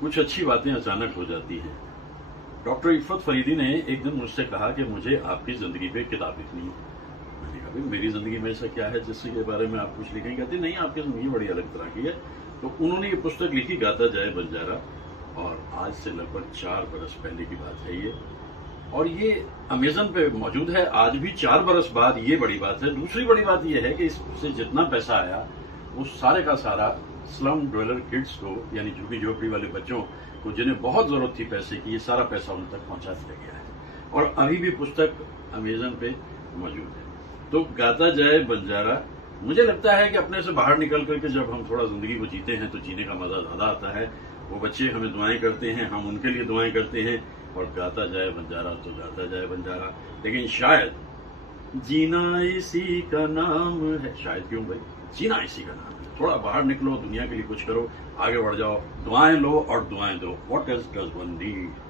कुछ अच्छी बातें अचानक हो जाती हैं। डॉक्टर इफ़त फरीदी ने एक दिन मुझसे कहा कि मुझे आपकी ज़िंदगी पे किताब लिखनी है। मैंने कहा, भाई मेरी ज़िंदगी में ऐसा क्या है जिसके बारे में आप कुछ लिखेंगे? कहते नहीं, आपकी ज़िंदगी बड़ी अलग तरह की है। तो उन्होंने ये पुस्तक लिखी, गाता जाए बंजारा, और आज से लगभग 4 बरस पहले की बात है ये। और ये अमेज़न पे मौजूद है आज भी 4 बरस बाद। ये बड़ी बात है। दूसरी बड़ी बात ये है कि इससे जितना पैसा आया वो सारे का सारा स्लम ड्वेलर किड्स को, यानी झुग्गी झोपड़ी वाले बच्चों को जिन्हें बहुत जरूरत थी पैसे की, ये सारा पैसा उन तक पहुंचा दिया गया है और अभी भी पुस्तक अमेज़न पे मौजूद है। तो गाता जाए बंजारा, मुझे लगता है कि अपने से बाहर निकल करके जब हम थोड़ा जिंदगी को जीते हैं तो जीने का मजा ज्यादा आता है। वो बच्चे हमें दुआएं करते हैं, हम उनके लिए दुआएं करते हैं, और गाता जाए बंजारा तो गाता जाए बंजारा। लेकिन शायद जीना इसी का नाम है। शायद क्यों भाई, जीना इसी का नाम है। थोड़ा बाहर निकलो, दुनिया के लिए कुछ करो, आगे बढ़ जाओ, दुआएं लो और दुआएं दो। What else does one need?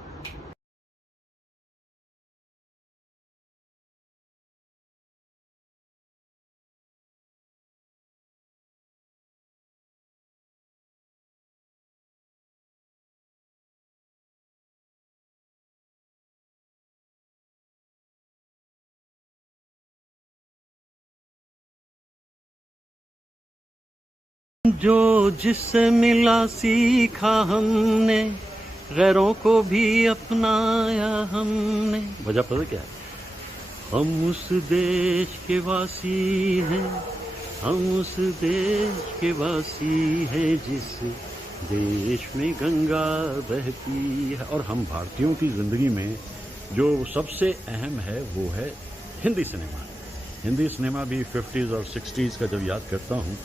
जो जिससे मिला सीखा हमने, गैरों को भी अपनाया हमने। वजह पता क्या है? हम उस देश के वासी हैं, हम उस देश के वासी हैं जिस देश में गंगा बहती है। और हम भारतीयों की जिंदगी में जो सबसे अहम है वो है हिंदी सिनेमा। हिंदी सिनेमा भी 50s और 60s का जब याद करता हूँ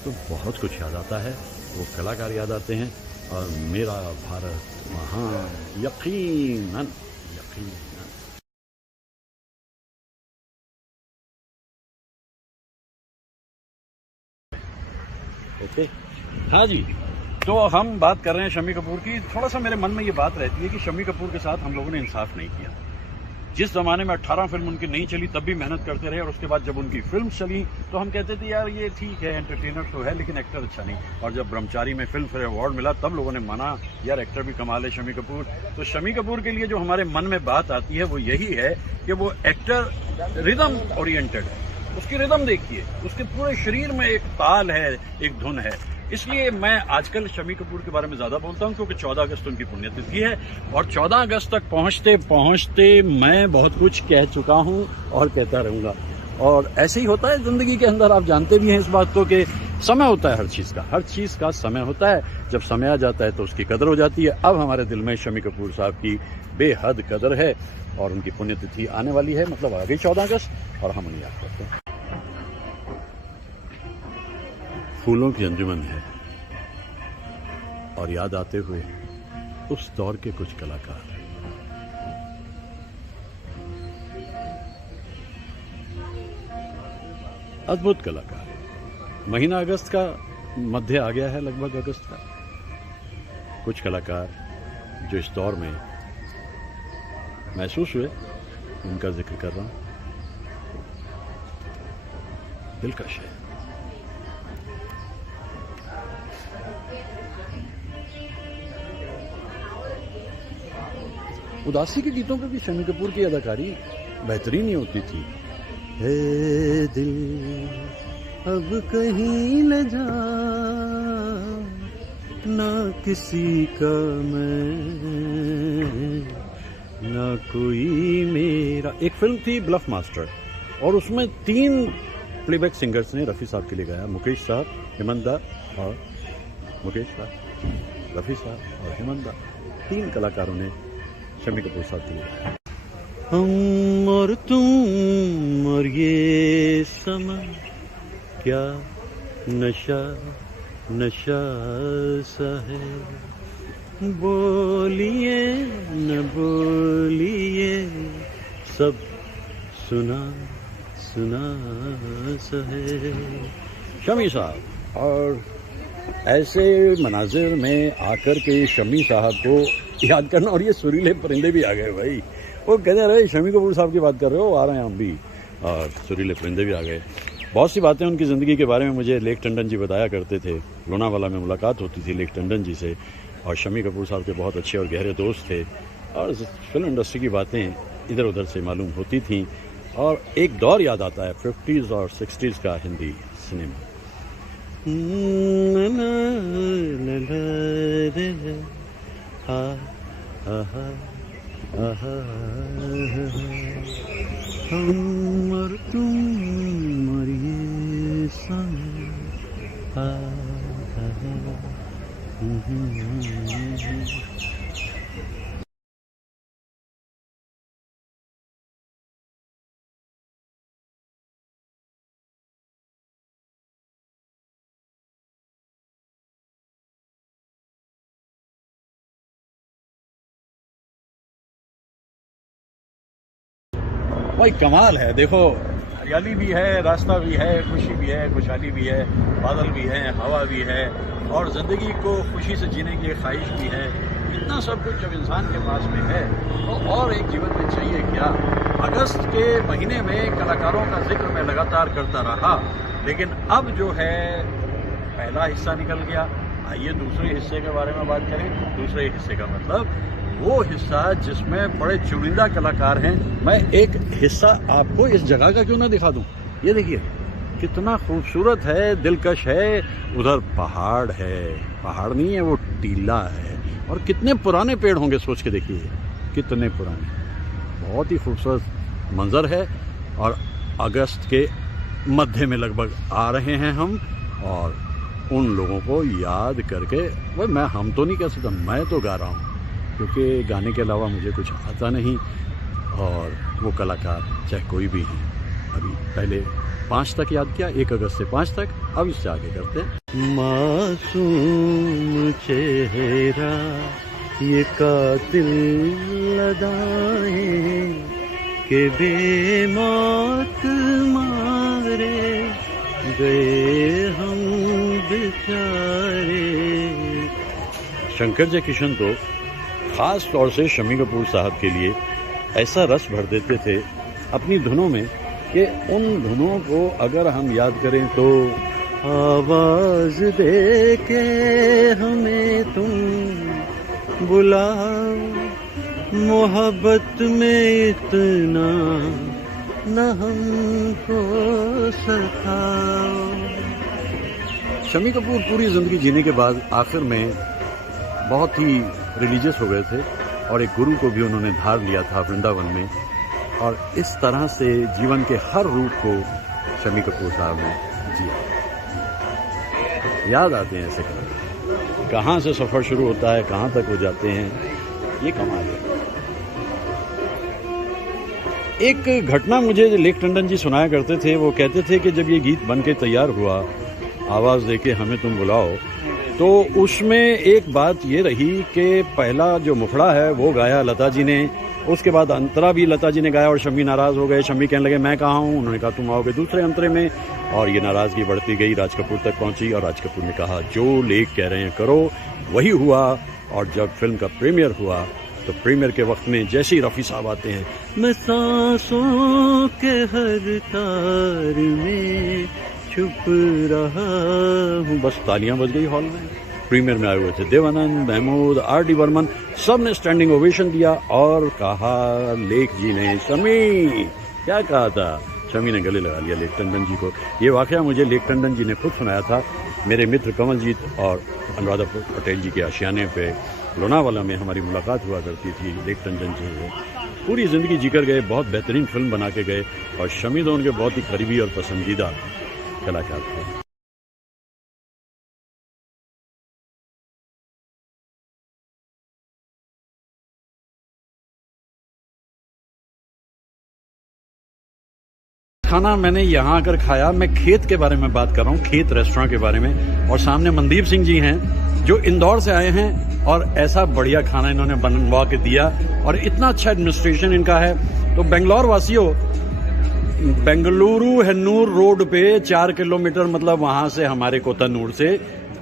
तो बहुत कुछ याद आता है, वो कलाकार याद आते हैं, और मेरा भारत महान, यकीनन यकीनन। ओके, हाँ जी। तो हम बात कर रहे हैं शम्मी कपूर की। थोड़ा सा मेरे मन में ये बात रहती है कि शम्मी कपूर के साथ हम लोगों ने इंसाफ नहीं किया। जिस जमाने में 18 फिल्म उनकी नहीं चली तब भी मेहनत करते रहे, और उसके बाद जब उनकी फिल्म चली तो हम कहते थे यार ये ठीक है, एंटरटेनर तो है लेकिन एक्टर अच्छा नहीं। और जब ब्रह्मचारी में फिल्म फेयर अवार्ड मिला तब लोगों ने माना यार एक्टर भी कमाल है शम्मी कपूर। तो शम्मी कपूर के लिए जो हमारे मन में बात आती है वो यही है कि वो एक्टर रिदम ओरिएंटेड है। उसकी रिदम देखिए, उसके पूरे शरीर में एक ताल है, एक धुन है। इसलिए मैं आजकल शम्मी कपूर के बारे में ज्यादा बोलता हूं क्योंकि 14 अगस्त उनकी पुण्यतिथि है, और 14 अगस्त तक पहुंचते पहुंचते मैं बहुत कुछ कह चुका हूं और कहता रहूंगा। और ऐसे ही होता है जिंदगी के अंदर, आप जानते भी हैं इस बात को कि समय होता है हर चीज का समय होता है। जब समय आ जाता है तो उसकी कदर हो जाती है। अब हमारे दिल में शम्मी कपूर साहब की बेहद कदर है और उनकी पुण्यतिथि आने वाली है, मतलब आ गई 14 अगस्त, और हम उन्हें याद करते हैं। फूलों की अंजुमन है और याद आते हुए उस दौर के कुछ कलाकार। अद्भुत कलाकार। महीना अगस्त का मध्य आ गया है, लगभग अगस्त का। कुछ कलाकार जो इस दौर में महसूस हुए, उनका जिक्र कर रहा हूं। दिलकश है। उदासी के गीतों पे भी शम्मी कपूर की अदाकारी बेहतरीन ही होती थी। हे दिल अब कहीं न जा, ना किसी का मैं, ना कोई मेरा। एक फिल्म थी ब्लफ मास्टर, और उसमें 3 प्लेबैक सिंगर्स ने रफ़ी साहब के लिए गाया। मुकेश साहब, हेमंत दा और मुकेश साहब, रफ़ी साहब और हेमंत दा, 3 कलाकारों ने शम्मी कपूर साहब के लिए। हम और तुम और ये समा, क्या नशा नशा सा है, बोलिए न बोलिए सब सुना सुना सा है। शम्मी साहब, और ऐसे मनाजिर में आकर के शम्मी साहब को याद करना, और ये सुरीले परिंदे भी आ गए भाई। वो कहते रहे शम्मी कपूर साहब की बात कर रहे हो, आ रहे हैं हम भी, और सुरीले परिंदे भी आ गए। बहुत सी बातें उनकी ज़िंदगी के बारे में मुझे लेक टंडन जी बताया करते थे। लोनावाला में मुलाकात होती थी लेक टंडन जी से, और शम्मी कपूर साहब के बहुत अच्छे और गहरे दोस्त थे और फिल्म इंडस्ट्री की बातें इधर उधर से मालूम होती थीं। और एक दौर याद आता है 50s और 60s का हिंदी सिनेमा। हम और तुम मरिए संग। भाई कमाल है, देखो हरियाली भी है, रास्ता भी है, खुशी भी है, खुशहाली भी है, बादल भी है, हवा भी है और ज़िंदगी को खुशी से जीने की ख्वाहिश भी है। इतना सब कुछ जब इंसान के पास में है तो और एक जीवन में चाहिए क्या। अगस्त के महीने में कलाकारों का जिक्र मैं लगातार करता रहा, लेकिन अब जो है पहला हिस्सा निकल गया। आइए दूसरे हिस्से के बारे में बात करें। दूसरे हिस्से का मतलब वो हिस्सा जिसमें बड़े चुनिंदा कलाकार हैं। मैं एक हिस्सा आपको इस जगह का क्यों ना दिखा दूं। ये देखिए कितना खूबसूरत है, दिलकश है। उधर पहाड़ है, पहाड़ नहीं है वो टीला है। और कितने पुराने पेड़ होंगे, सोच के देखिए कितने पुराने। बहुत ही खूबसूरत मंजर है। और अगस्त के मध्य में लगभग आ रहे हैं हम और उन लोगों को याद करके भाई हम तो नहीं कह सकता, मैं तो गा रहा हूँ क्योंकि गाने के अलावा मुझे कुछ आता नहीं। और वो कलाकार चाहे कोई भी हैं, अभी पहले 5 तक याद किया, 1 अगस्त से 5 तक, अब इससे आगे करते हैं। मासूम चेहरा ये कातिल लदाएं के बेमौत मारे गए हम बेचारे। शंकर जयकिशन तो खास तौर से शम्मी कपूर साहब के लिए ऐसा रस भर देते थे अपनी धुनों में कि उन धुनों को अगर हम याद करें तो आवाज दे के हमें तुम बुलाओ, मोहब्बत में इतना न हमको सताओ। शम्मी कपूर पूरी जिंदगी जीने के बाद आखिर में बहुत ही रिलीजियस हो गए थे और एक गुरु को भी उन्होंने धार लिया था वृंदावन में। और इस तरह से जीवन के हर रूप को शम्मी कपूर साहब ने जिया। याद आते हैं ऐसे कलाकार, कहाँ से सफ़र शुरू होता है कहाँ तक हो जाते हैं, ये कमाल है। एक घटना मुझे लेक टंडन जी सुनाया करते थे। वो कहते थे कि जब ये गीत बन के तैयार हुआ, आवाज़ देके हमें तुम बुलाओ, तो उसमें एक बात ये रही कि पहला जो मुखड़ा है वो गाया लता जी ने, उसके बाद अंतरा भी लता जी ने गाया और शम्मी नाराज़ हो गए। शम्मी कहने लगे मैं कहाँ हूँ, उन्होंने कहा तुम आओगे दूसरे अंतरे में। और ये नाराज़गी बढ़ती गई, राज कपूर तक पहुँची और राज कपूर ने कहा जो लेक कह रहे हैं करो, वही हुआ। और जब फिल्म का प्रीमियर हुआ तो प्रीमियर के वक्त में जैसे ही रफ़ी साहब आते हैं, मैं सांसों के हर तार में छुप रहा हूँ, बस तालियां बज गई हॉल में। प्रीमियर में आए हुए थे देवानंद, महमूद, R.D. बर्मन, सब ने स्टैंडिंग ओवेशन दिया और कहा लेक जी ने, शम्मी क्या कहा था, शम्मी ने गले लगा लिया लेक टंडन जी को। ये वाकया मुझे लेक टंडन जी ने खुद सुनाया था। मेरे मित्र कमलजीत और अनुराधा पटेल जी के आशियाने पे लोनावाला में हमारी मुलाकात हुआ करती थी। लेक टंडन जी वो पूरी ज़िंदगी जीकर गए, बहुत बेहतरीन फिल्म बना के गए और शम्मी तो उनके बहुत ही करीबी और पसंदीदा कलाकार थे। खाना मैंने यहाँ आकर खाया। मैं खेत के बारे में बात कर रहा हूँ, खेत रेस्टोरेंट के बारे में। और सामने मनदीप सिंह जी हैं जो इंदौर से आए हैं और ऐसा बढ़िया खाना इन्होंने बनवा के दिया और इतना अच्छा एडमिनिस्ट्रेशन इनका है। तो बेंगलोर वासियों, बेंगलुरु हन्नूर रोड पे 4 किलोमीटर, मतलब वहां से हमारे कोतनूर से,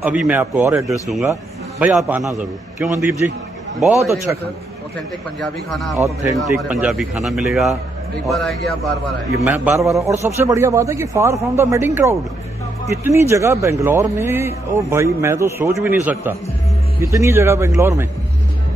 अभी मैं आपको और एड्रेस दूंगा, भाई आप आना जरूर। क्यों मनदीप जी, बहुत अच्छा खाना, ऑथेंटिक पंजाबी खाना, ऑथेंटिक पंजाबी खाना मिलेगा। एक बार आएंगे आप, बार बार आएंगे। मैं बार बार। और सबसे बढ़िया बात है कि far from the wedding crowd, इतनी जगह बेंगलोर में, ओ भाई मैं तो सोच भी नहीं सकता। इतनी जगह बेंगलोर में,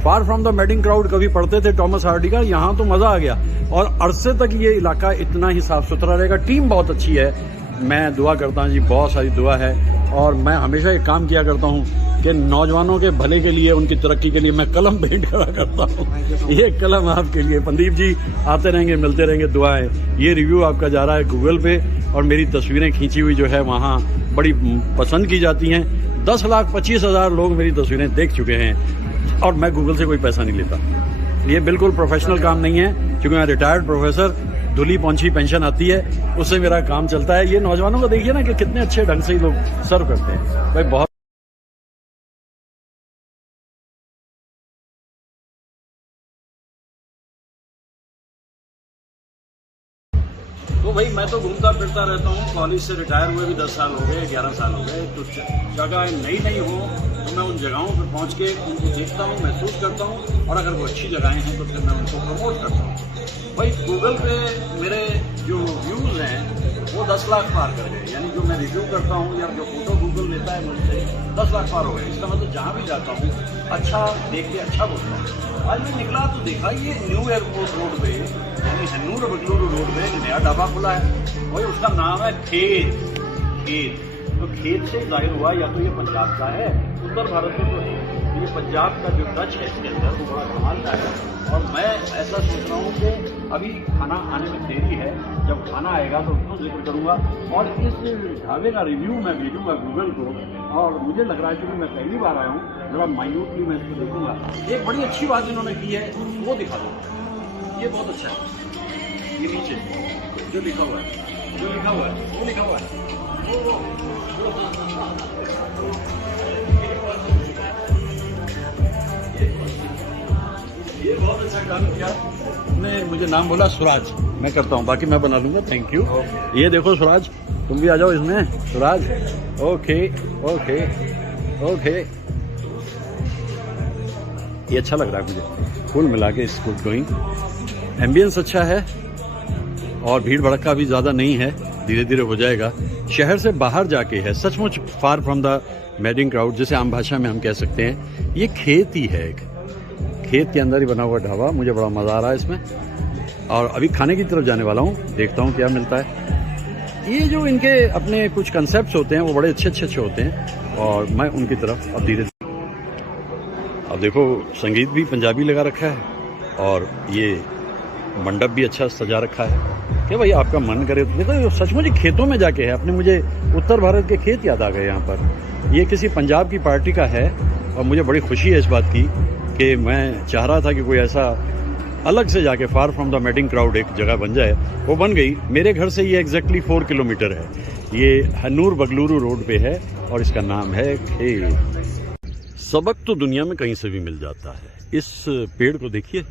far from the madding crowd कभी पढ़ते थे टॉमस हार्डी का, यहाँ तो मजा आ गया। और अरसे तक ये इलाका इतना ही साफ सुथरा रहेगा। टीम बहुत अच्छी है, मैं दुआ करता हूँ जी, बहुत सारी दुआ है। और मैं हमेशा एक काम किया करता हूँ कि नौजवानों के भले के लिए, उनकी तरक्की के लिए मैं कलम भेंट करा करता हूँ। ये कलम आपके लिए। पंदीप जी आते रहेंगे, मिलते रहेंगे, दुआएं। ये रिव्यू आपका जा रहा है गूगल पे, और मेरी तस्वीरें खींची हुई जो है वहाँ बड़ी पसंद की जाती हैं। 10,25,000 लोग मेरी तस्वीरें देख चुके हैं, और मैं गूगल से कोई पैसा नहीं लेता। ये बिल्कुल प्रोफेशनल काम नहीं है, क्योंकि मैं रिटायर्ड प्रोफेसर, धुली पहुंची पेंशन आती है, उससे मेरा काम चलता है। ये नौजवानों को देखिए ना कि कितने अच्छे ढंग से ये लोग सर्व करते हैं भाई। बहुत तो भाई मैं तो घूमता फिरता रहता हूँ। कॉलेज से रिटायर हुए भी 10 साल हो गए, 11 साल हो गए। तो जगह नई हो तो मैं उन जगहों पर पहुँच के उनको देखता हूँ, महसूस करता हूँ, और अगर वो अच्छी जगहें हैं तो फिर मैं उनको प्रमोट करता हूँ। भाई गूगल पे मेरे जो व्यूज़ हैं वो 10 लाख पार कर गए। यानी जो मैं रिव्यू करता हूँ या जो फोटो गूगल लेता है मुझसे 10 लाख पार हो गए। इसका मतलब जहाँ भी जाता हूँ अच्छा देख के अच्छा बोलता हूँ। आज मैं निकला तो देखा ये न्यू एयरपोर्ट रोड पे, यानी हन्नूर बगलुरु रोड पे एक नया ढाबा खुला है। वही उसका नाम है खेत। तो खेत से जाहिर हुआ या तो ये पंजाब का है, उत्तर भारत में तो नहीं। ये पंजाब का जो टच है इसके अंदर वो बड़ा कमाल का है। और मैं ऐसा सोच रहा हूँ कि अभी खाना आने में देरी है, जब खाना आएगा तो उसको जिक्र करूँगा। और इस ढाबे का रिव्यू मैं भेजूँगा गूगल को। और मुझे लग रहा है क्योंकि मैं पहली बार आया हूँ, जरा माइन्यूटली मैं इसको देखूँगा। एक बड़ी अच्छी बात इन्होंने की है वो दिखा दो, ये बहुत अच्छा है। ये नीचे जो लिखा हुआ है, जो लिखा हुआ है, वो लिखा हुआ है, ये बहुत अच्छा काम किया। ने मुझे नाम बोला सुराज, मैं करता हूँ, बाकी मैं बना लूंगा। Thank you. ये देखो सुराज, तुम भी आ जाओ इसमें। सुराज, ओके ओके ओके। ये अच्छा लग रहा है मुझे, कुल मिला के इसको गोइंग। एम्बियंस अच्छा है और भीड़ भड़का भी ज़्यादा नहीं है, धीरे धीरे हो जाएगा। शहर से बाहर जाके है, सचमुच far from the madding crowd, जिसे आम भाषा में हम कह सकते हैं। ये खेत ही है, एक खेत के अंदर ही बना हुआ ढाबा। मुझे बड़ा मज़ा आ रहा है इसमें, और अभी खाने की तरफ जाने वाला हूँ, देखता हूँ क्या मिलता है। ये जो इनके अपने कुछ कंसेप्ट होते हैं वो बड़े अच्छे अच्छे होते हैं, और मैं उनकी तरफ अब धीरे। अब देखो संगीत भी पंजाबी लगा रखा है, और ये मंडप भी अच्छा सजा रखा है कि भाई आपका मन करे तो देखो। सचमुच खेतों में जाके है अपने, मुझे उत्तर भारत के खेत याद आ गए यहाँ पर। ये किसी पंजाब की पार्टी का है, और मुझे बड़ी खुशी है इस बात की कि मैं चाह रहा था कि कोई ऐसा अलग से जाके far from the madding crowd एक जगह बन जाए। वो बन गई। मेरे घर से ये एग्जैक्टली 4 किलोमीटर है। ये हन्नूर बगलुरु रोड पे है, और इसका नाम है खेत। सबक तो दुनिया में कहीं से भी मिल जाता है। इस पेड़ को देखिए,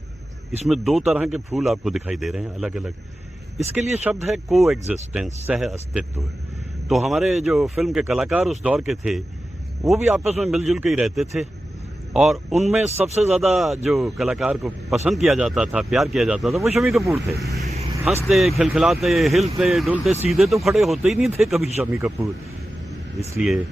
इसमें 2 तरह के फूल आपको दिखाई दे रहे हैं अलग अलग। इसके लिए शब्द है को एग्जिस्टेंस, सह अस्तित्व। तो हमारे जो फिल्म के कलाकार उस दौर के थे वो भी आपस में मिलजुल के ही रहते थे, और उनमें सबसे ज़्यादा जो कलाकार को पसंद किया जाता था, प्यार किया जाता था, वो शम्मी कपूर थे। हंसते, खिलखिलाते, हिलते डुलते, सीधे तो खड़े होते ही नहीं थे कभी शम्मी कपूर। इसलिए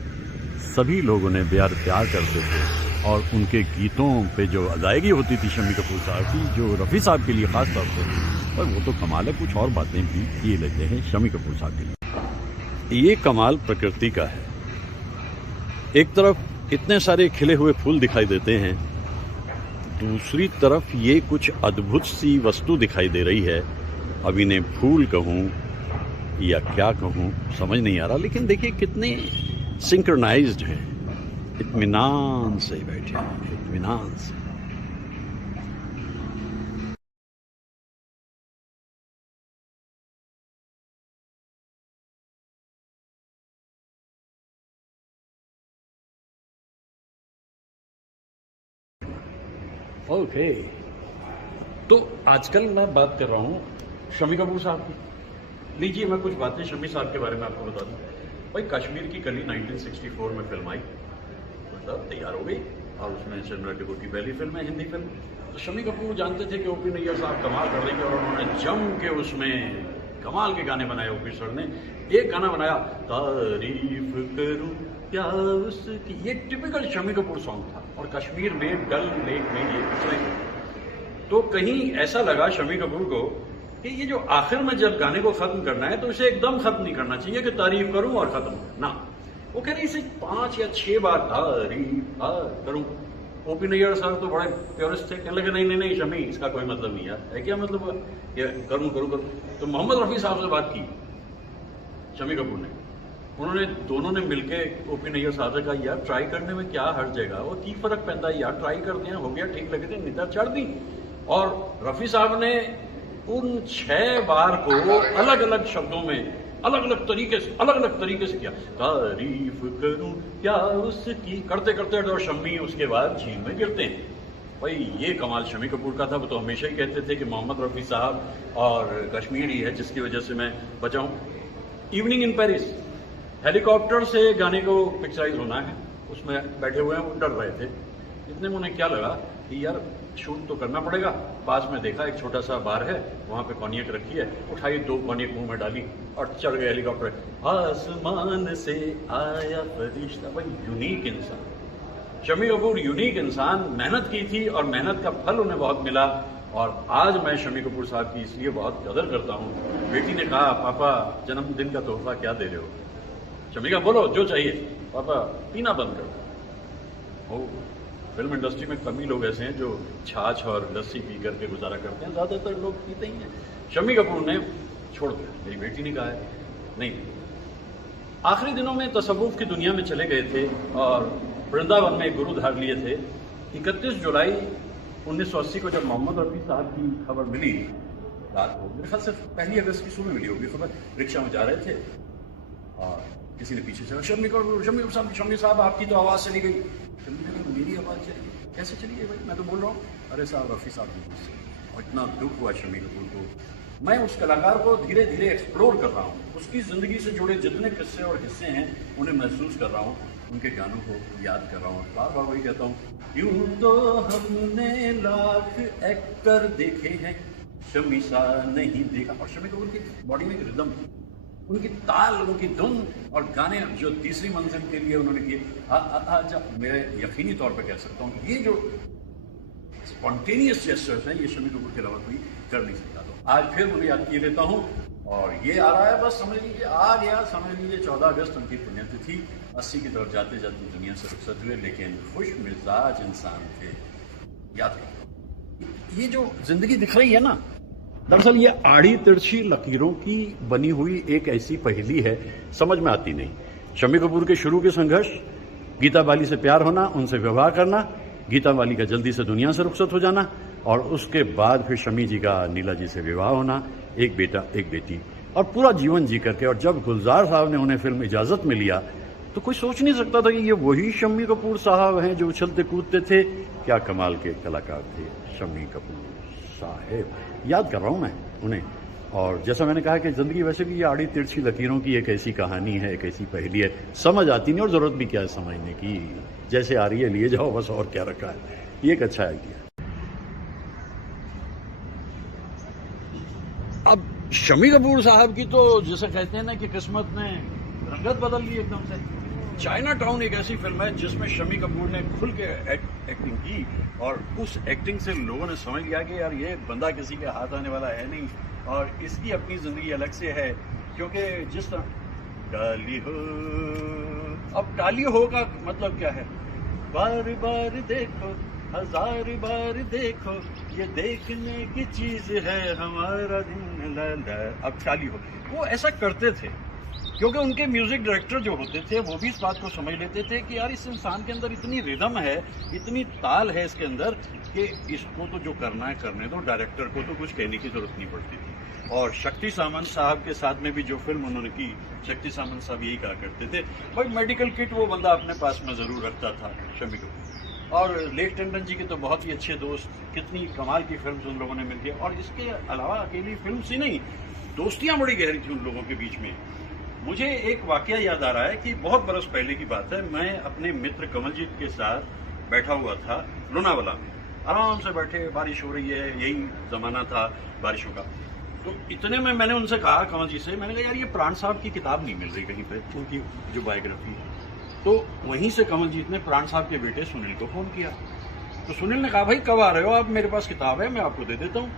सभी लोग उन्हें प्यार करते थे, और उनके गीतों पे जो अदायगी होती थी शम्मी कपूर साहब की, जो रफ़ी साहब के लिए ख़ास तौर पर, और वो तो कमाल है। कुछ और बातें भी किए लेते हैं शम्मी कपूर साहब के लिए। ये कमाल प्रकृति का है। एक तरफ इतने सारे खिले हुए फूल दिखाई देते हैं, दूसरी तरफ ये कुछ अद्भुत सी वस्तु दिखाई दे रही है। अब इन्हें फूल कहूँ या क्या कहूँ समझ नहीं आ रहा, लेकिन देखिए कितने सिंक्रोनाइज्ड हैं। इत्मीनान से बैठे हैं, इत्मीनान से। ओके, तो आजकल मैं बात कर रहा हूँ शम्मी कपूर साहब की। लीजिए मैं कुछ बातें शम्मी साहब के बारे में आपको बता दूँ। भाई कश्मीर की कली 1964 में फिल्म आई, मतलब तैयार हो गई, और उसमें शर्मिला कपूर की पहली फिल्म है, हिंदी फिल्म। तो शम्मी कपूर जानते थे कि ओपी नैयर साहब कमाल कर देंगे, और उन्होंने जम के उसमें कमाल के गाने बनाए। ओपी सर ने एक गाना बनाया, तारीफ करूं क्या उसकी, ये टिपिकल शम्मी कपूर सॉन्ग था। और कश्मीर में डल लेक में ये पिक्चराइज, तो कहीं ऐसा लगा शम्मी कपूर को कि ये जो आखिर में जब गाने को खत्म करना है तो इसे एकदम खत्म नहीं करना चाहिए कि तारीफ करूं और खत्म ना। वो कह रहे इसे 5 या 6 बार तारीफ करूं। ओपी नैयर साहब तो बड़े प्योरिस्ट थे, कहने लगे नहीं नहीं नहीं शम्मी, इसका कोई मतलब नहीं यार, है क्या मतलब करूं करूं करूं। तो मोहम्मद रफी साहब से बात की शम्मी कपूर ने, उन्होंने दोनों ने मिलके ओपी नैयर साहब से कहा यार ट्राई करने में क्या हर्ज जाएगा, वो की फर्क पैदा है यार, ट्राई करते हैं, हो गया ठीक लगे थे, निदा चढ़ दी। और रफी साहब ने उन 6 बार को अलग अलग शब्दों में अलग अलग तरीके से किया। तारीफ करूं क्या उसकी, करते करते तो शम्मी उसके बाद झील में गिरते हैं। भाई ये कमाल शम्मी कपूर का था। वो तो हमेशा ही कहते थे कि मोहम्मद रफी साहब और कश्मीर ही है जिसकी वजह से मैं बचा हूं। इवनिंग इन पेरिस, हेलीकॉप्टर से गाने को पिक्चराइज होना है, उसमें बैठे हुए हैं, वो डर रहे थे। इतने में उन्हें क्या लगा कि यार शूट तो करना पड़ेगा। पास में देखा एक छोटा सा बार है, वहां पे कॉन्यक रखी है, उठाई 2 कॉन्यक मुंह में डाली और चढ़ गए हेलीकॉप्टर। आसमान से आया फरिश्ता। भाई यूनिक इंसान शम्मी कपूर, यूनिक इंसान, मेहनत की थी और मेहनत का फल उन्हें बहुत मिला। और आज मैं शम्मी कपूर साहब की इसलिए बहुत कदर करता हूँ। बेटी ने कहा पापा जन्मदिन का तोहफा क्या दे रहे हो? शम्मी का बोलो जो चाहिए। पापा पीना बंद कर दो। फिल्म इंडस्ट्री में कम ही लोग ऐसे हैं जो छाछ और लस्सी पी करके गुजारा करते हैं, ज्यादातर लोग पीते ही हैं। शम्मी कपूर ने छोड़ दिया, मेरी बेटी ने कहा है नहीं। आखिरी दिनों में तसव्वुफ की दुनिया में चले गए थे और वृंदावन में गुरु धार लिए थे। 31 जुलाई 1980 को जब मोहम्मद रफी साहब की खबर मिली रात को, मेरे ख्याल से 1 अगस्त की सुबह मिली होगी खबर, रिक्शा में जा रहे थे और किसी ने पीछे से शम्मी साहब आपकी तो आवाज़ चली गई। मेरी आवाज़ चली गई? कैसे चली गई भाई, मैं तो बोल रहा हूँ। अरे साहब रफी साहब की मुझसे, और इतना दुख हुआ शम्मी कपूर को। मैं उस कलाकार को धीरे धीरे एक्सप्लोर कर रहा हूँ, उसकी ज़िंदगी से जुड़े जितने किस्से और हिस्से हैं उन्हें महसूस कर रहा हूँ, उनके गानों को याद कर रहा हूँ। बार बार वही कहता हूँ, यूं तो हमने लाख एक्टर देखे हैं, शम्मी सा नहीं देखा। और शम्मी कपूर की बॉडी में रिदम, उनकी ताल, उनकी धुन और गाने जो तीसरी मंजिल के लिए उन्होंने किए, जब मैं यकीनी तौर पर कह सकता हूँ ये जो स्पॉन्टेनियस जेस्चर्स हैं ये शम्मी कपूर के अलावा कोई कर नहीं सकता। तो आज फिर उन्हें याद किए लेता हूँ और ये आ रहा है, बस समझ लीजिए आ गया, समझ लीजिए 14 अगस्त उनकी पुण्यतिथि। 80 की तरफ जाते जाते दुनिया से रुखसत हुए, लेकिन खुश मिजाज इंसान थे। याद रखो, ये जो जिंदगी दिख रही है ना, दरअसल ये आड़ी तिरछी लकीरों की बनी हुई एक ऐसी पहेली है, समझ में आती नहीं। शम्मी कपूर के शुरू के संघर्ष, गीता बाली से प्यार होना, उनसे विवाह करना, गीता बाली का जल्दी से दुनिया से रुखसत हो जाना और उसके बाद फिर शम्मी जी का नीला जी से विवाह होना, एक बेटा एक बेटी और पूरा जीवन जी करके। और जब गुलजार साहब ने उन्हें फिल्म इजाजत में लिया तो कोई सोच नहीं सकता था कि ये वही शम्मी कपूर साहब हैं जो उछलते कूदते थे। क्या कमाल के कलाकार थे शम्मी कपूर साहेब। याद कर रहा हूं मैं उन्हें। और जैसा मैंने कहा कि जिंदगी वैसे भी ये आड़ी तिरछी लकीरों की एक ऐसी कहानी है, एक ऐसी पहेली है, समझ आती नहीं और जरूरत भी क्या है समझने की, जैसे आ रही है लिए जाओ बस, और क्या रखा है। ये एक अच्छा आइडिया। अब शम्मी कपूर साहब की तो जैसे कहते हैं ना कि किस्मत ने रंगत बदल ली एकदम से। चाइना टाउन एक ऐसी फिल्म है जिसमें शम्मी कपूर ने खुल के एक्टिंग की और उस एक्टिंग से लोगों ने समझ लिया कि यार ये बंदा किसी के हाथ आने वाला है नहीं और इसकी अपनी जिंदगी अलग से है। क्योंकि जिस तरह टाली हो, अब टाली हो का मतलब क्या है? बार बार देखो, हजार बार देखो, ये देखने की चीज है हमारा दिन लाला। अब टाली हो, वो ऐसा करते थे क्योंकि उनके म्यूजिक डायरेक्टर जो होते थे वो भी इस बात को समझ लेते थे कि यार इस इंसान के अंदर इतनी रिदम है, इतनी ताल है इसके अंदर कि इसको तो जो करना है करने दो, डायरेक्टर को तो कुछ कहने की जरूरत नहीं पड़ती थी। और शक्ति सामंत साहब के साथ में भी जो फिल्म उन्होंने की, शक्ति सामंत साहब यही कहा करते थे भाई मेडिकल किट वो बंदा अपने पास में जरूर रखता था शम्मी कपूर। और लेक टंडन जी के तो बहुत ही अच्छे दोस्त, कितनी कमाल की फिल्म उन लोगों ने मिलकर। और इसके अलावा अकेली फिल्म ही नहीं, दोस्तियां बड़ी गहरी थी उन लोगों के बीच में। मुझे एक वाकया याद आ रहा है कि बहुत बरस पहले की बात है, मैं अपने मित्र कमलजीत के साथ बैठा हुआ था लोनावाला में, आराम से बैठे, बारिश हो रही है, यही जमाना था बारिशों का। तो इतने में मैंने उनसे कहा, कमल जी से, मैंने कहा यार ये प्राण साहब की किताब नहीं मिल रही कहीं पे, उनकी जो बायोग्राफी है। तो वहीं से कमलजीत ने प्राण साहब के बेटे सुनील को फ़ोन किया। तो सुनील ने कहा भाई कब आ रहे हो आप, मेरे पास किताब है मैं आपको दे देता हूँ।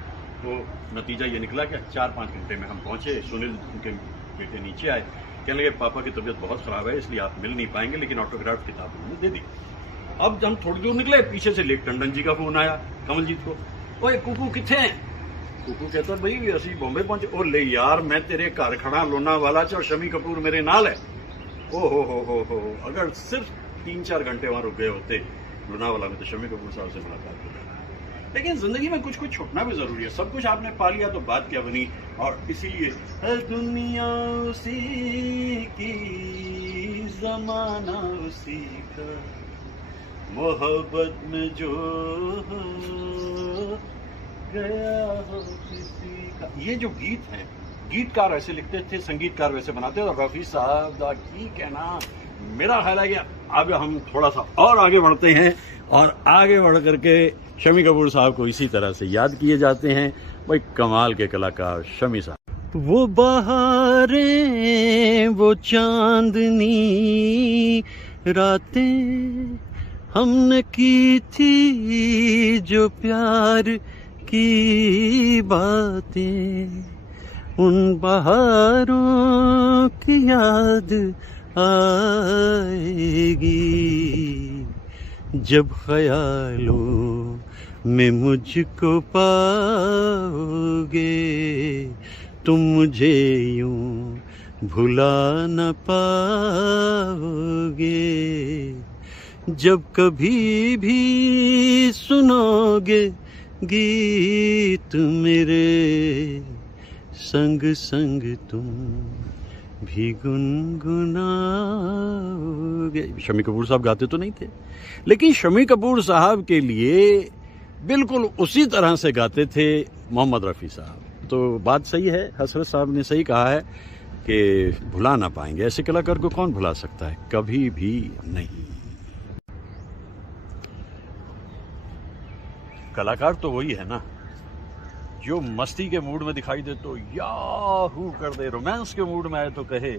तो नतीजा ये निकला कि 4-5 घंटे में हम पहुँचे। सुनील उनके बेटे नीचे आए, कहने लगे पापा की तबीयत बहुत ख़राब है इसलिए आप मिल नहीं पाएंगे, लेकिन ऑटोग्राफ किताब उन्होंने दे दी। अब हम थोड़ी दूर निकले, पीछे से लेक टंडन जी का फ़ोन आया कमलजीत को, ओए कुकू किथे हैं? कुकू कहता भाई असी बॉम्बे पहुंचे। ओ ले यार मैं तेरे घर खड़ा लोनावाला च और शमी कपूर मेरे नाल है। ओ हो अगर सिर्फ 3-4 घंटे वहां रुक गए होते लोनावाला में तो शमी कपूर साहब से मुलाकात हो जाती। लेकिन जिंदगी में कुछ कुछ छुपना भी जरूरी है। सब कुछ आपने पा लिया तो बात क्या बनी। और इसीलिए हर दुनिया उसी की, जमाना उसी का, मोहब्बत में जो गया हो किसी का। ये जो गीत है, गीतकार ऐसे लिखते थे, संगीतकार वैसे बनाते थे। और रफी साहब दा की कहना, मेरा ख्याल है कि अब हम थोड़ा सा और आगे बढ़ते हैं और आगे बढ़ करके शमी कपूर साहब को इसी तरह से याद किए जाते हैं। भाई कमाल के कलाकार शमी साहब। वो बहारें, वो चांदनी रातें हमने की थी, जो प्यार की बातें, उन बहारों की याद आएगी जब ख्यालों में मुझको पाओगे, तुम मुझे यूं भुला न पाओगे, जब कभी भी सुनोगे गीत मेरे, संग संग तुम भी गुनगुनाओगे। शमी कपूर साहब गाते तो नहीं थे, लेकिन शमी कपूर साहब के लिए बिल्कुल उसी तरह से गाते थे मोहम्मद रफ़ी साहब। तो बात सही है, हसरत साहब ने सही कहा है कि भुला ना पाएंगे। ऐसे कलाकार को कौन भुला सकता है, कभी भी नहीं। कलाकार तो वही है ना जो मस्ती के मूड में दिखाई दे तो याहू कर दे, रोमांस के मूड में आए तो कहे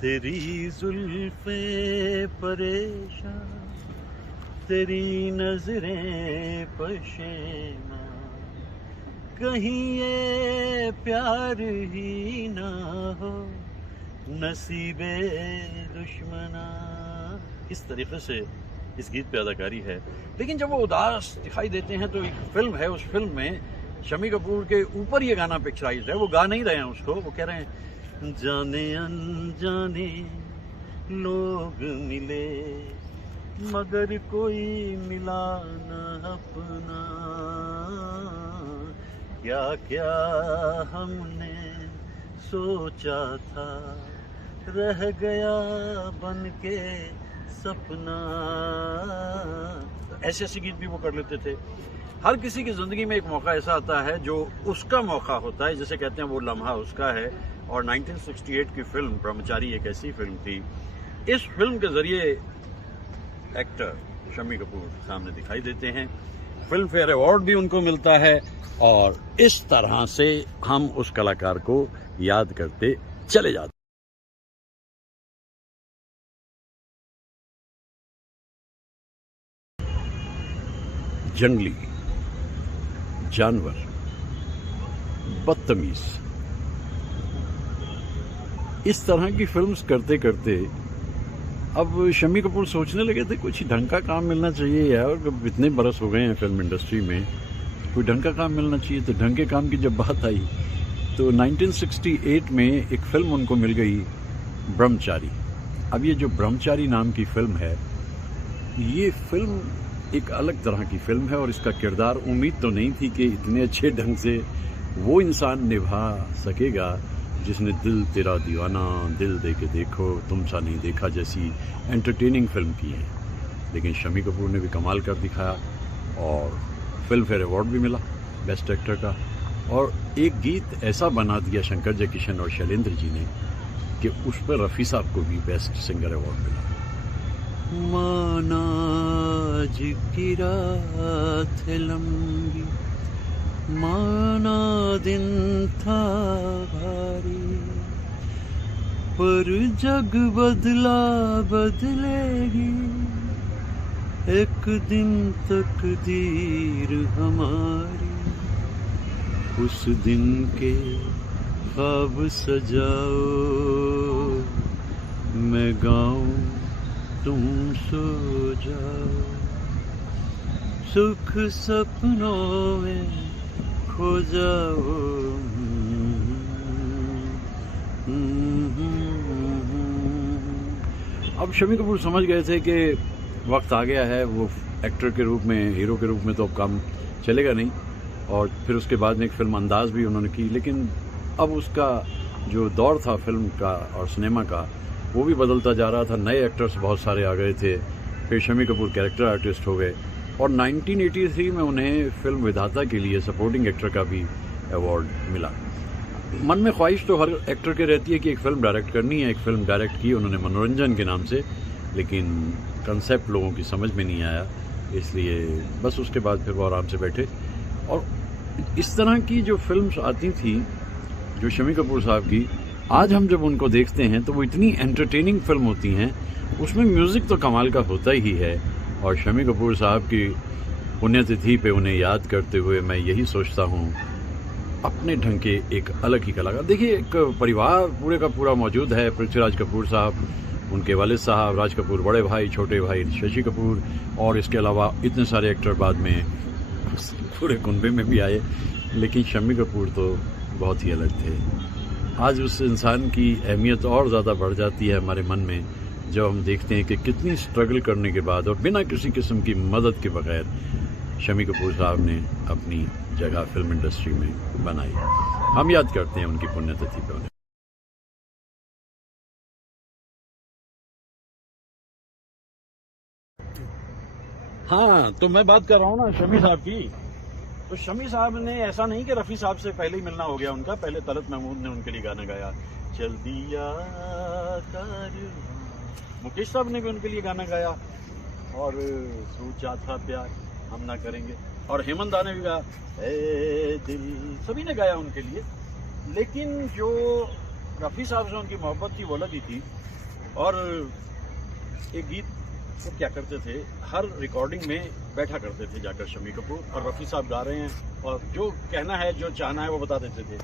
तेरी जुल्फे परेशान, तेरी नजरें पशेमा, कहीं ये प्यार ही ना हो नसीबे दुश्मना। इस तरीके से इस गीत पे अदाकारी है। लेकिन जब वो उदास दिखाई देते हैं तो एक फिल्म है, उस फिल्म में शमी कपूर के ऊपर ये गाना पिक्चराइज्ड है। वो गा नहीं रहे हैं उसको, वो कह रहे हैं जाने अनजाने लोग मिले मगर कोई मिला न अपना, क्या क्या हमने सोचा था रह गया बन के सपना। ऐसे ऐसे गीत भी वो कर लेते थे। हर किसी की जिंदगी में एक मौका ऐसा आता है जो उसका मौका होता है, जैसे कहते हैं वो लम्हा उसका है। और 1968 की फिल्म ब्रह्मचारी एक ऐसी फिल्म थी। इस फिल्म के जरिए एक्टर शमी कपूर सामने दिखाई देते हैं, फिल्म फेयर अवार्ड भी उनको मिलता है और इस तरह से हम उस कलाकार को याद करते चले जाते। जंगली जानवर, बदतमीज, इस तरह की फिल्म्स करते करते अब शमी कपूर सोचने लगे थे कुछ ढंग का काम मिलना चाहिए यार। इतने बरस हो गए हैं फिल्म इंडस्ट्री में, कोई ढंग का काम मिलना चाहिए। तो ढंग के काम की जब बात आई तो 1968 में एक फिल्म उनको मिल गई, ब्रह्मचारी। अब ये जो ब्रह्मचारी नाम की फिल्म है, ये फिल्म एक अलग तरह की फिल्म है और इसका किरदार उम्मीद तो नहीं थी कि इतने अच्छे ढंग से वो इंसान निभा सकेगा जिसने दिल तेरा दीवाना, दिल दे के देखो, तुम सा नहीं देखा जैसी एंटरटेनिंग फिल्म की है। लेकिन शमी कपूर ने भी कमाल कर दिखाया और फिल्म फेयर अवार्ड भी मिला बेस्ट एक्टर का। और एक गीत ऐसा बना दिया शंकर जयकिशन और शैलेंद्र जी ने कि उस पर रफ़ी साहब को भी बेस्ट सिंगर अवार्ड मिला। माना आज की रात है लंबी, माना दिन था भारी, पर जग बदला बदलेगी, एक दिन तकदीर हमारी, उस दिन के ख्वाब सजाओ, मैं गाऊं तुम सो जाओ, सुख सपनों में खो जाओ। अब शम्मी कपूर समझ गए थे कि वक्त आ गया है, वो एक्टर के रूप में, हीरो के रूप में तो अब काम चलेगा नहीं, और फिर उसके बाद में एक फिल्म अंदाज भी उन्होंने की, लेकिन अब उसका जो दौर था फिल्म का और सिनेमा का वो भी बदलता जा रहा था। नए एक्टर्स बहुत सारे आ गए थे, फिर शम्मी कपूर कैरेक्टर आर्टिस्ट हो गए, और 1983 में उन्हें फिल्म विधाता के लिए सपोर्टिंग एक्टर का भी अवार्ड मिला। मन में ख्वाहिश तो हर एक्टर के रहती है कि एक फ़िल्म डायरेक्ट करनी है। एक फ़िल्म डायरेक्ट की उन्होंने मनोरंजन के नाम से, लेकिन कंसेप्ट लोगों की समझ में नहीं आया, इसलिए बस उसके बाद फिर वो आराम से बैठे। और इस तरह की जो फिल्म्स आती थी जो शम्मी कपूर साहब की, आज हम जब उनको देखते हैं तो वो इतनी एंटरटेनिंग फिल्म होती हैं, उसमें म्यूज़िक तो कमाल का होता ही है। और शम्मी कपूर साहब की पुण्यतिथि पे उन्हें याद करते हुए मैं यही सोचता हूँ, अपने ढंग के एक अलग ही कलाकार। देखिए, एक परिवार पूरे का पूरा मौजूद है। पृथ्वीराज कपूर साहब, उनके वालिद साहब राज कपूर, बड़े भाई, छोटे भाई शशि कपूर, और इसके अलावा इतने सारे एक्टर बाद में पूरे कुनबे में भी आए, लेकिन शम्मी कपूर तो बहुत ही अलग थे। आज उस इंसान की अहमियत और ज़्यादा बढ़ जाती है हमारे मन में जब हम देखते हैं कि कितनी स्ट्रगल करने के बाद और बिना किसी किस्म की मदद के बगैर शम्मी कपूर साहब ने अपनी जगह फिल्म इंडस्ट्री में बनाई। हम याद करते हैं उनकी पुण्यतिथि पर उन्हें। हाँ, तो मैं बात कर रहा हूँ ना शम्मी साहब की। तो शम्मी साहब ने ऐसा नहीं कि रफ़ी साहब से पहले ही मिलना हो गया उनका, पहले तलत महमूद ने उनके लिए गाना गाया, चल दिया कारवां। मुकेश साहब ने भी उनके लिए गाना गाया, और सोचा था प्यार हम ना करेंगे, और हेमंत दा ने भी गाया ए दिल, सभी ने गाया उनके लिए। लेकिन जो रफ़ी साहब से उनकी मोहब्बत थी वो अलग ही थी। और एक गीत वो क्या करते थे, हर रिकॉर्डिंग में बैठा करते थे जाकर शम्मी कपूर, और रफ़ी साहब गा रहे हैं और जो कहना है जो चाहना है वो बता देते थे।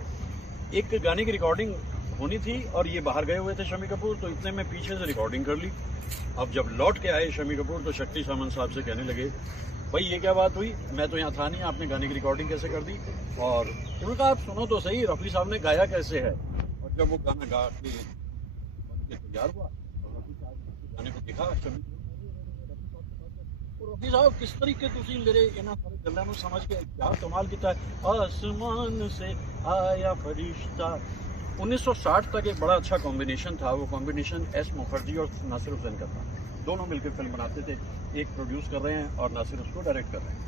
एक गाने की रिकॉर्डिंग होनी थी और ये बाहर गए हुए थे शम्मी कपूर, तो इतने में पीछे से रिकॉर्डिंग कर ली। अब जब लौट के आए शम्मी कपूर तो शक्ति सामंत साहब से कहने लगे, भाई ये क्या बात हुई, मैं तो यहाँ था नहीं, आपने गाने की रिकॉर्डिंग कैसे कर दी? और उन्होंने कहा आप सुनो तो सही, रफ़ी साहब ने गाया कैसे है। और जब वो गाना गा के बन के तैयार हुआ तो रफ़ी साहब गाने को देखा, रफ़ी साहब किस तरीके तुसी मेरे इन्हां सारे गल्लां नूं समझ के क्या कमाल कीता है। आसमान से आया फरिश्ता, 1960 तक एक बड़ा अच्छा कॉम्बिनेशन था। वो कॉम्बिनेशन एस मुखर्जी और नासिर हुसैन का था, दोनों मिलकर फिल्म बनाते थे, एक प्रोड्यूस कर रहे हैं और नासिर उसको डायरेक्ट कर रहे हैं।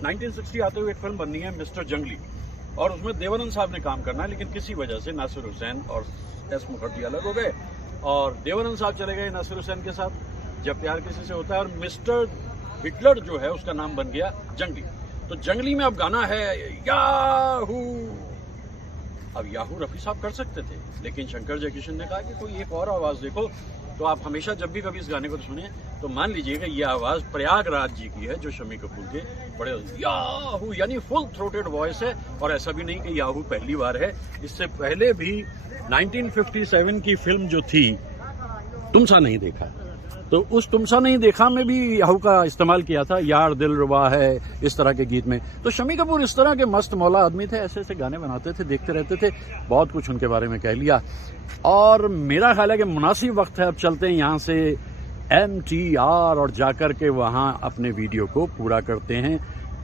1960 आते हुए एक फिल्म बननी है मिस्टर जंगली, और उसमें देवानंद साहब ने काम करना है, लेकिन किसी वजह से नासिर हुसैन और एस मुखर्जी अलग हो गए और देवानंद साहब चले गए नासिर हुसैन के साथ, जब प्यार किसी से होता है, और मिस्टर हिटलर जो है उसका नाम बन गया जंगली। तो जंगली में अब गाना है याहू। अब याहू रफ़ी साहब कर सकते थे, लेकिन शंकर जयकिशन ने कहा कि कोई एक और आवाज़ देखो। तो आप हमेशा जब भी कभी इस गाने को सुनिए तो मान लीजिएगा ये आवाज़ प्रयागराज जी की है, जो शम्मी कपूर के बड़े याहू यानी फुल थ्रोटेड वॉइस है। और ऐसा भी नहीं कि याहू पहली बार है, इससे पहले भी 1957 की फिल्म जो थी तुमसा नहीं देखा, तो उस तुमसा नहीं देखा में भी याहू का इस्तेमाल किया था, यार दिल रुबा है, इस तरह के गीत में। तो शम्मी कपूर इस तरह के मस्त मौला आदमी थे, ऐसे ऐसे गाने बनाते थे, देखते रहते थे, बहुत कुछ उनके बारे में कह लिया। और मेरा ख्याल है कि मुनासिब वक्त है, अब चलते हैं यहाँ से MTR और जाकर के वहाँ अपने वीडियो को पूरा करते हैं।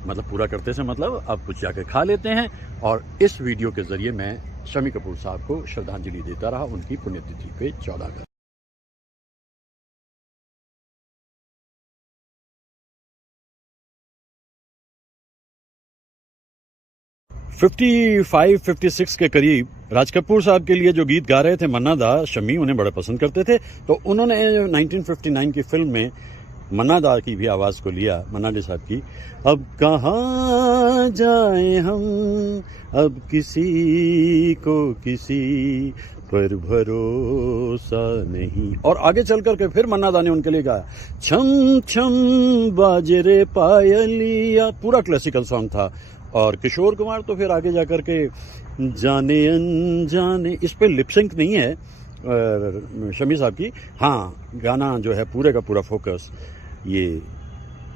मतलब पूरा करते से मतलब अब कुछ जाकर खा लेते हैं, और इस वीडियो के जरिए मैं शम्मी कपूर साहब को श्रद्धांजलि देता रहा उनकी पुण्यतिथि पे 14 अगस्त। 55-56 के करीब राज कपूर साहब के लिए जो गीत गा रहे थे मन्ना दा, शम्मी उन्हें बड़ा पसंद करते थे। तो उन्होंने 1959 की फिल्म में मन्ना दा की भी आवाज़ को लिया, मन्ना डे साहब की। अब कहाँ जाएं हम, अब किसी को किसी पर भरोसा नहीं। और आगे चल करके फिर मन्ना दा ने उनके लिए गाया, छम छम बाजरे पायलिया, पूरा क्लासिकल सॉन्ग था। और किशोर कुमार तो फिर आगे जा करके जाने अनजाने, इस पे लिपसिंक नहीं है शमी साहब की। हाँ, गाना जो है पूरे का पूरा फोकस ये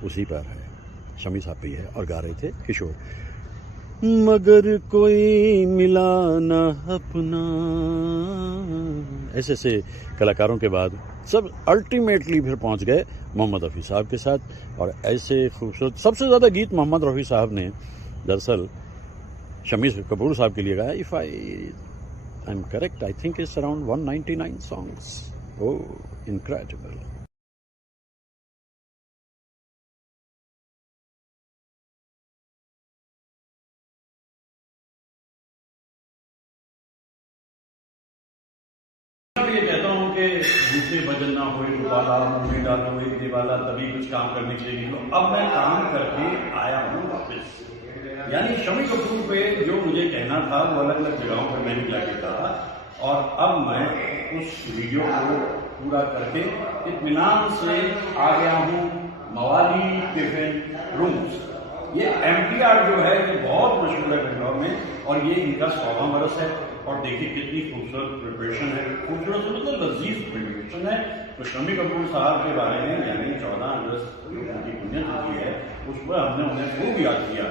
उसी पर है, शमी साहब पे है, और गा रहे थे किशोर। मगर कोई मिला ना अपना, ऐसे ऐसे कलाकारों के बाद सब अल्टीमेटली फिर पहुंच गए मोहम्मद रफ़ी साहब के साथ। और ऐसे खूबसूरत, सबसे ज़्यादा गीत मोहम्मद रफ़ी साहब ने दरअसल शमी कपूर साहब के लिए गाया। If I am correct, I think it's around 199 songs. Oh, incredible. ये कहता हूँ कि दूसरे भजन ना हो वाला, मूवी डालो एक दिवाला, तभी कुछ काम करने के लिए। तो अब मैं काम करके आया हूँ वापस, यानी शमी कपूर पे जो मुझे कहना था वो अलग अलग जगहों पर मैंने जाके कहा, और अब मैं उस वीडियो को पूरा करके इत्मीनान से आ गया हूँ मवाली टिफिन रूम्स। ये MTR जो है ये बहुत मशहूर है बेंगलोर में, और ये इनका 100वां बरस है। और देखिए कितनी खूबसूरत प्रिपरेशन है, खूबसूरत मतलब लजीज प्रिपरेशन है। तो शमी कपूर साहब के बारे में, यानी 14 अगस्त जो उनकी पुण्यतिथि है, उस पर हमने उन्हें खूब याद किया।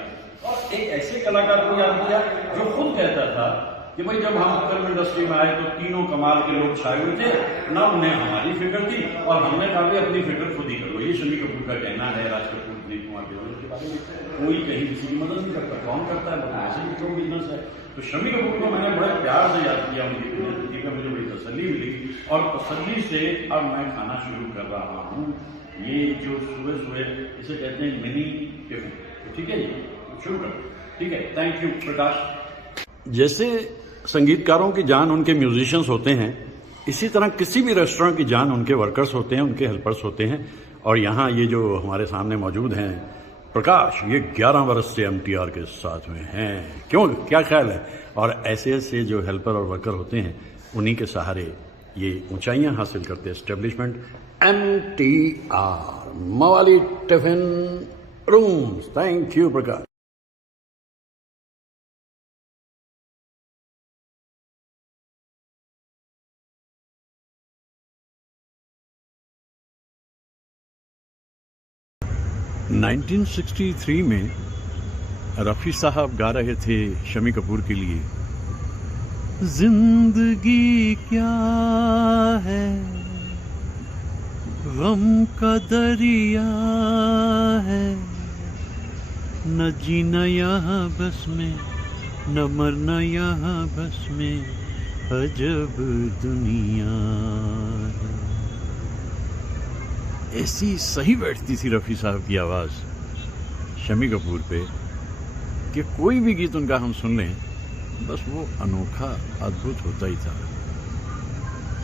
और एक ऐसे कलाकार को याद किया जो खुद कहता था कि भाई जब हम फिल्म इंडस्ट्री में आए तो तीनों कमाल के लोग छाए हुए थे, ना उन्हें हमारी फिक्र थी, और हमने कहा भी अपनी फिक्र खुद ही करो। ये शमी कपूर का कहना है। राज कपूर, दिलीप कुमार के बारे में कोई कहीं किसी की मदद नहीं करता, कौन करता है, मतलब ऐसे भी तो बिजनेस है। तो शमी कपूर को मैंने बड़े प्यार से याद किया, उनकी पुण्यतिथि पर मुझे बड़ी तसल्ली मिली, और तसल्ली से अब मैं खाना शुरू कर रहा हूँ। ये जो सुबह सुबह इसे कहते हैं मिनी टिफिन, ठीक है जी, शुरू कर, ठीक है। थैंक यू प्रकाश। जैसे संगीतकारों की जान उनके म्यूजिशियंस होते हैं, इसी तरह किसी भी रेस्टोरेंट की जान उनके वर्कर्स होते हैं, उनके हेल्पर्स होते हैं। और यहाँ ये जो हमारे सामने मौजूद हैं प्रकाश, ये 11 वर्ष से MTR के साथ में हैं। क्यों, क्या ख्याल है? और ऐसे ऐसे जो हेल्पर और वर्कर होते हैं, उन्हीं के सहारे ये ऊंचाइयां हासिल करते हैं एस्टेब्लिशमेंट MTR, मवाली टिफिन रूम्स। थैंक यू प्रकाश। – 1963 में रफ़ी साहब गा रहे थे शमी कपूर के लिए, जिंदगी क्या है, गम का दरिया है, न जीना यहाँ बस में, न मरना यहाँ बस में, अजब दुनिया है। ऐसी सही बैठती थी रफ़ी साहब की आवाज़ शमी कपूर पे कि कोई भी गीत उनका हम सुन लें, बस वो अनोखा अद्भुत होता ही था।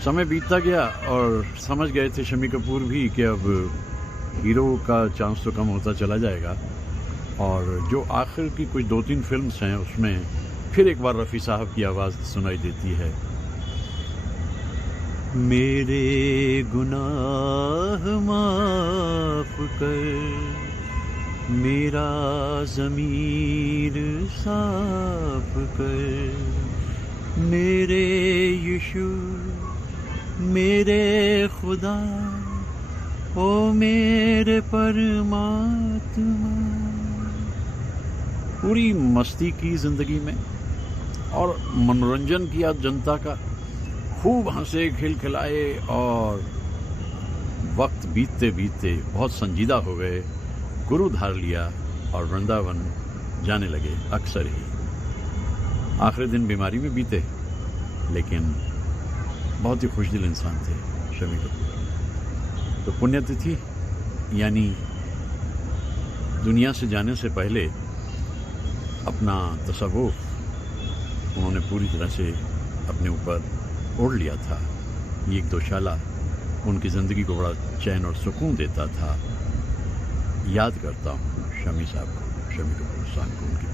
समय बीतता गया और समझ गए थे शमी कपूर भी कि अब हीरो का चांस तो कम होता चला जाएगा, और जो आखिर की कुछ 2-3 फिल्म्स हैं उसमें फिर एक बार रफ़ी साहब की आवाज़ सुनाई देती है। मेरे गुनाह माफ कर, मेरा ज़मीर साफ कर, मेरे यीशु मेरे खुदा, ओ मेरे परमात्मा। पूरी मस्ती की ज़िंदगी में और मनोरंजन किया जनता का, खूब हंसे खिलखिलाए, और वक्त बीतते बीतते बहुत संजीदा हो गए, गुरु धार लिया और वृंदावन जाने लगे अक्सर ही। आखिरी दिन बीमारी में बीते, लेकिन बहुत ही खुशदिल इंसान थे शमी कपूर। तो पुण्यतिथि यानी दुनिया से जाने से पहले अपना तसव्वुफ उन्होंने पूरी तरह से अपने ऊपर ओढ़ लिया था। ये एक दोशाला उनकी ज़िंदगी को बड़ा चैन और सुकून देता था। याद करता हूँ शमी साहब को, शमी कपूर साहब को, उनकी